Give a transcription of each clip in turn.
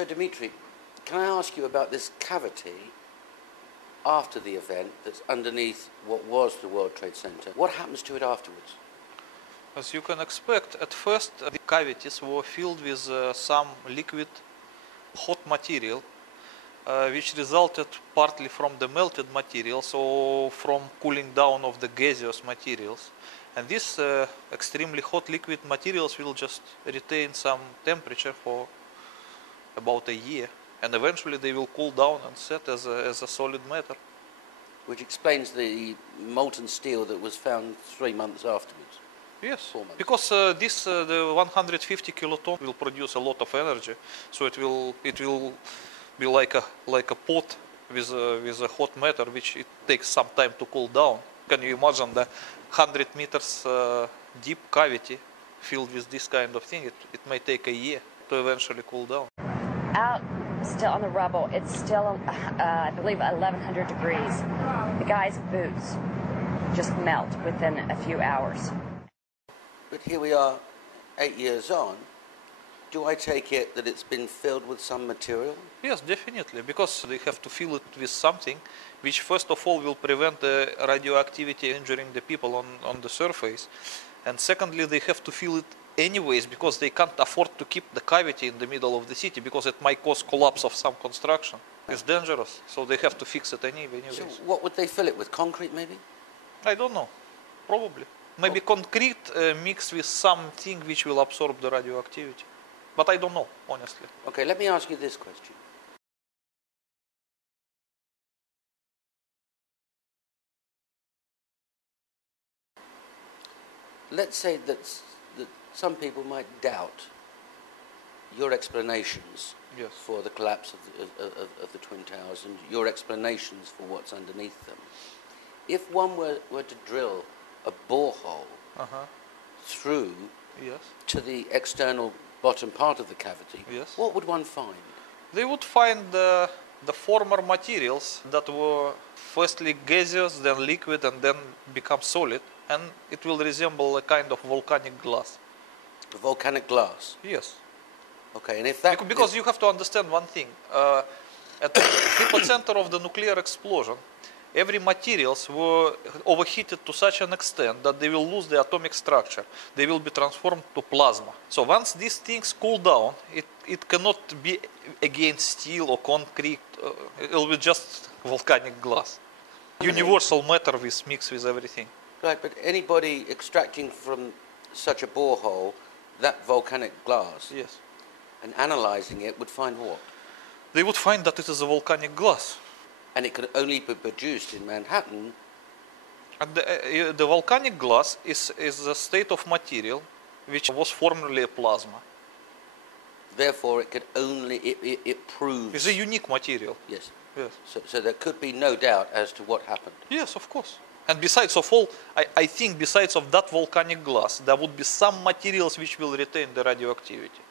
So Dimitri, can I ask you about this cavity after the event that's underneath what was the World Trade Center? What happens to it afterwards? As you can expect, at first the cavities were filled with some liquid hot material, which resulted partly from the melted materials or from cooling down of the gaseous materials. And these extremely hot liquid materials will just retain some temperature for about a year, and eventually they will cool down and set as a solid matter. Which explains the molten steel that was found 3 months afterwards. Yes, 4 months. because the 150 kiloton will produce a lot of energy, so it will be like a pot with a hot matter, which it takes some time to cool down. Can you imagine the 100 meters deep cavity filled with this kind of thing? It may take a year to eventually cool down. Out still on the rubble, it's still, I believe, 1100 degrees. The guy's boots just melt within a few hours. But here we are 8 years on. Do I take it that it's been filled with some material? Yes, definitely, because they have to fill it with something which first of all will prevent the radioactivity injuring the people on the surface, and secondly they have to fill it anyways because they can't afford to keep the cavity in the middle of the city because it might cause collapse of some construction. It's dangerous, so they have to fix it anyways. So what would they fill it with? Concrete maybe? I don't know, probably. Maybe concrete mixed with something which will absorb the radioactivity. But I don't know, honestly. Okay, let me ask you this question. Let's say that some people might doubt your explanations Yes. for the collapse of the Twin Towers and your explanations for what's underneath them. If one were to drill a borehole through Yes. to the external bottom part of the cavity, Yes. what would one find? They would find the former materials that were firstly gaseous, then liquid, and then become solid, and it will resemble a kind of volcanic glass. The volcanic glass? Yes. Okay, and if that... Because you have to understand one thing. At the epicenter of the nuclear explosion, every materials were overheated to such an extent that they will lose the atomic structure. They will be transformed to plasma. So once these things cool down, it cannot be again steel or concrete. It will be just volcanic glass. Universal matter mixed with everything. Right, but anybody extracting from such a borehole that volcanic glass Yes. and analyzing it would find what? They would find that it is a volcanic glass. And it could only be produced in Manhattan. And the volcanic glass is a state of material which was formerly a plasma. Therefore, it could only, it proves... It's a unique material. Yes. Yes. So there could be no doubt as to what happened. Yes, of course. And besides of all, I think besides of that volcanic glass, there would be some materials which will retain the radioactivity.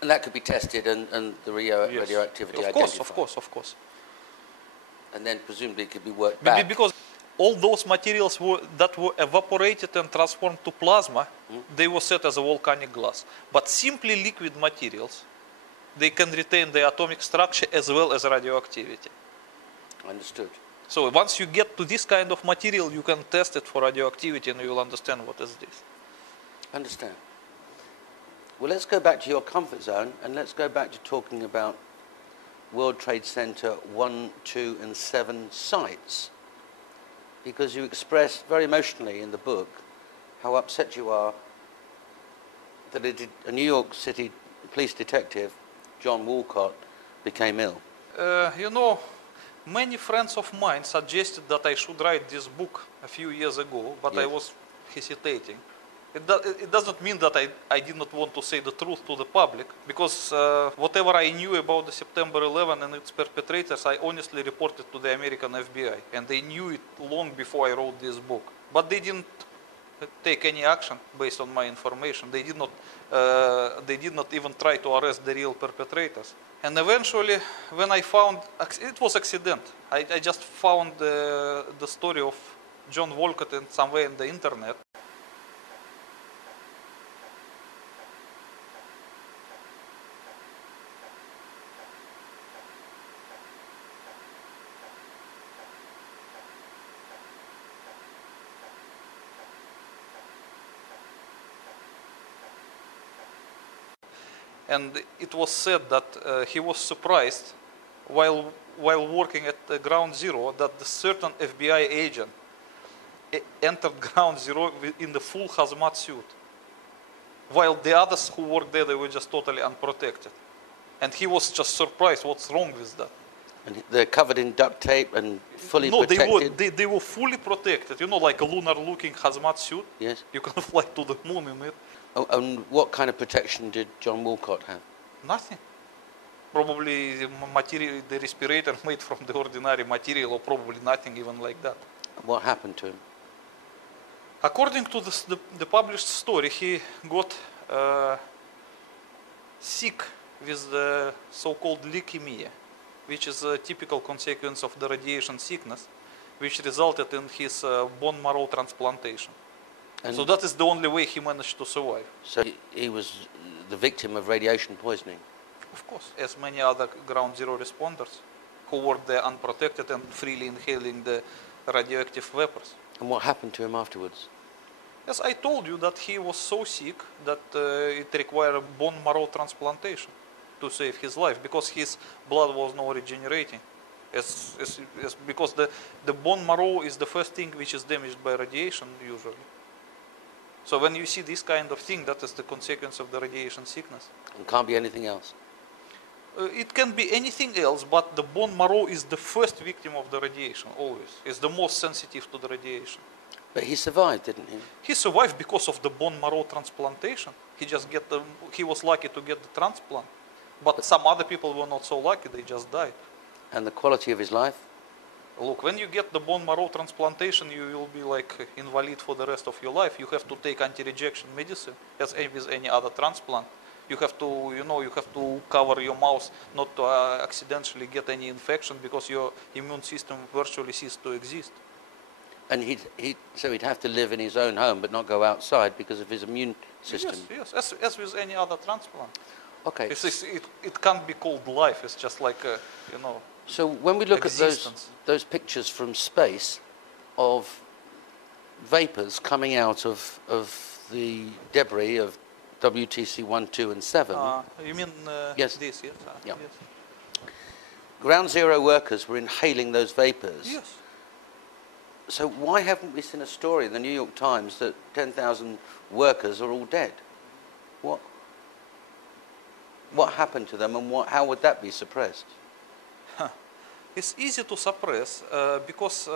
And that could be tested and the radioactivity identified. Of course. And then presumably it could be worked back. Because all those materials that were evaporated and transformed to plasma, they were set as a volcanic glass. But simply liquid materials, they can retain the atomic structure as well as radioactivity. Understood. So once you get to this kind of material, you can test it for radioactivity and you will understand what is this. Understand. Well, let's go back to your comfort zone and let's go back to talking about World Trade Center 1, 2 and 7 sites. Because you express very emotionally in the book how upset you are that a New York City police detective, John Walcott, became ill. You know, many friends of mine suggested that I should write this book a few years ago, but I was hesitating. It doesn't mean that I did not want to say the truth to the public, because whatever I knew about the September 11 and its perpetrators, I honestly reported to the American FBI, and they knew it long before I wrote this book. But they didn't take any action based on my information. They did not even try to arrest the real perpetrators. And eventually, when I found, it was accident. I just found the story of John Walcott somewhere in the internet. And it was said that he was surprised while working at Ground Zero that the certain FBI agent entered Ground Zero in the full hazmat suit, while the others who worked there, they were just totally unprotected. And he was just surprised, what's wrong with that? And they're covered in duct tape and fully protected? No, they were fully protected, you know, like a lunar-looking hazmat suit. Yes. You can fly to the moon in it. Oh, and what kind of protection did John Walcott have? Nothing. Probably the material, the respirator made from the ordinary material, or probably nothing even like that. What happened to him? According to the published story, he got sick with the so-called leukemia, which is a typical consequence of the radiation sickness, which resulted in his bone marrow transplantation. And so that is the only way he managed to survive. So he was the victim of radiation poisoning? Of course, as many other Ground Zero responders who worked there unprotected and freely inhaling the radioactive vapors. And what happened to him afterwards? Yes, I told you that he was so sick that it required a bone marrow transplantation to save his life, because his blood was not regenerating. Because the bone marrow is the first thing which is damaged by radiation usually. So when you see this kind of thing, that is the consequence of the radiation sickness. It can't be anything else? It can be anything else, but the bone marrow is the first victim of the radiation, always. It's the most sensitive to the radiation. But he survived, didn't he? He survived because of the bone marrow transplantation. He was lucky to get the transplant. But some other people were not so lucky, they just died. And the quality of his life? Look, when you get the bone marrow transplantation, you will be like invalid for the rest of your life. You have to take anti-rejection medicine, as with any other transplant. You have to, you have to cover your mouth not to accidentally get any infection, because your immune system virtually ceased to exist. And so he'd have to live in his own home but not go outside because of his immune system. Yes, as with any other transplant. Okay. It can't be called life. It's just like So when we look existence. at those pictures from space of vapors coming out of the debris of WTC 1, 2, and 7. You mean yes. This? Yes. Yeah. Yes. Ground Zero workers were inhaling those vapors. Yes. So why haven't we seen a story in the New York Times that 10,000 workers are all dead? What happened to them, and how would that be suppressed? It's easy to suppress because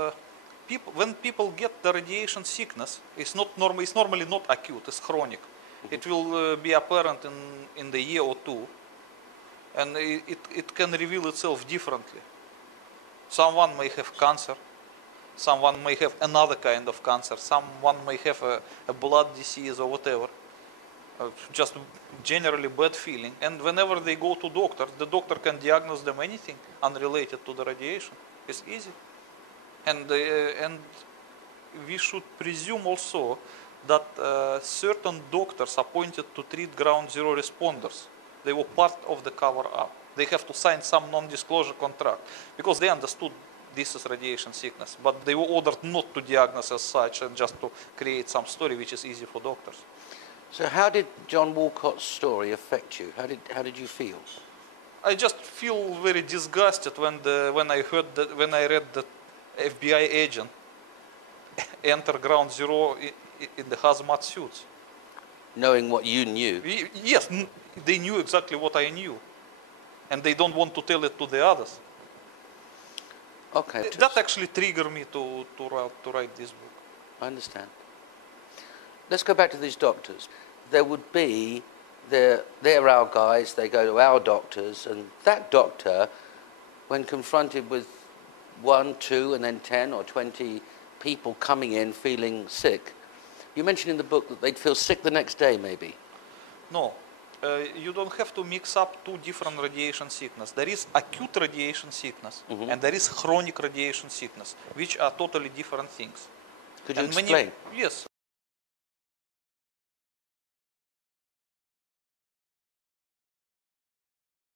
when people get the radiation sickness, it's normally not acute, it's chronic. Mm-hmm. It will be apparent in the year or two, and it can reveal itself differently. Someone may have cancer, someone may have another kind of cancer, someone may have a blood disease or whatever. Just generally bad feeling, and whenever they go to doctor, the doctor can diagnose them anything unrelated to the radiation. It's easy, and we should presume also that certain doctors appointed to treat Ground Zero responders, they were part of the cover-up. They have to sign some non-disclosure contract because they understood this is radiation sickness, but they were ordered not to diagnose as such and just to create some story which is easy for doctors. So how did John Walcott's story affect you? How did you feel? I just feel very disgusted when I read that FBI agent enter Ground Zero in the hazmat suits. Knowing what you knew? Yes, they knew exactly what I knew, and they don't want to tell it to the others. Okay. That actually triggered me to write this book. I understand. Let's go back to these doctors. There would be, they're our guys, they go to our doctors, and that doctor, when confronted with 1, 2, and then 10 or 20 people coming in feeling sick, you mentioned in the book that they'd feel sick the next day, maybe. No, you don't have to mix up two different radiation sickness. There is acute radiation sickness, mm-hmm. and there is chronic radiation sickness, which are totally different things. Could you explain? Yes.